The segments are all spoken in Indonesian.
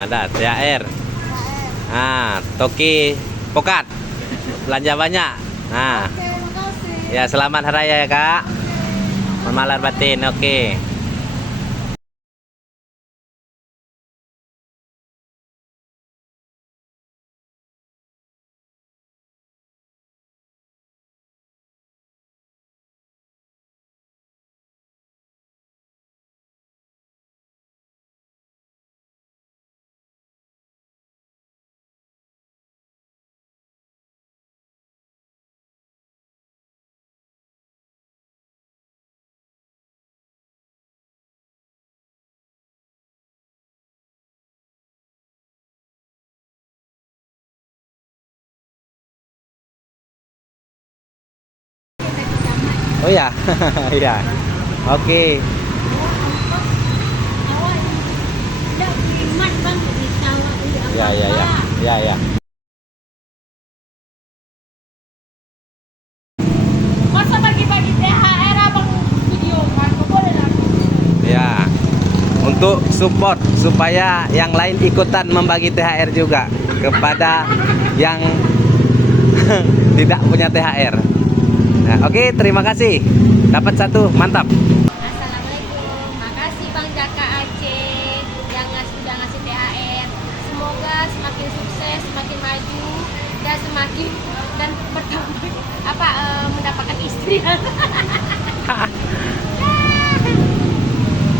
Ada THR. Ah, Toki Pokat. Belanja banyak. Nah. Oke, makasih. Ya, selamat hari raya ya, Kak. Mohon maaf lahir batin. Oke. Oh ya. Iya. Oke. Ya, ya, ya. Ya, ya. Masa bagi-bagi THR abang video kan? Boleh lah. Ya. Untuk support supaya yang lain ikutan membagi THR juga kepada yang tidak punya THR. Nah, oke, terima kasih. Dapat satu, mantap. Assalamualaikum, makasih Bang Jaka Aceh yang sudah ngasih THR. Semoga semakin sukses, semakin maju dan semakin dan bertambah mendapatkan istri.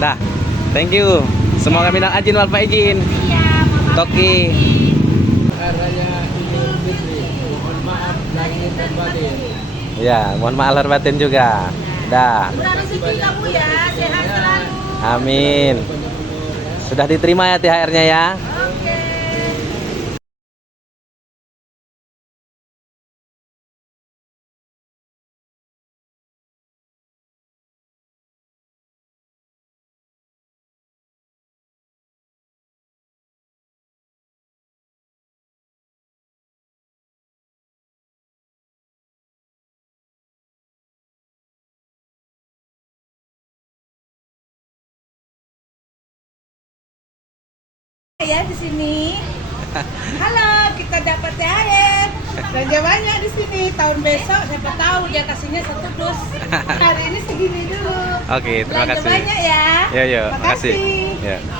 Dah, thank you. Semoga minal ajin wal faizin. Iya, Mama. Toki. Raya Idul Fitri. Mohon maaf lahir dan batin. Ya, mohon maaf lahir batin juga. Dah. Murah rezeki kamu ya, sehat selalu. Amin. Sudah diterima ya THR-nya ya. Oke. Ya di sini. Halo, kita dapat THR. Belanja banyak di sini. Tahun besok siapa tahu dia kasihnya 1 dus. Hari ini segini dulu. Oke, terima Belanja kasih. banyak ya. Yo, yo, makasih. Makasih. Ya.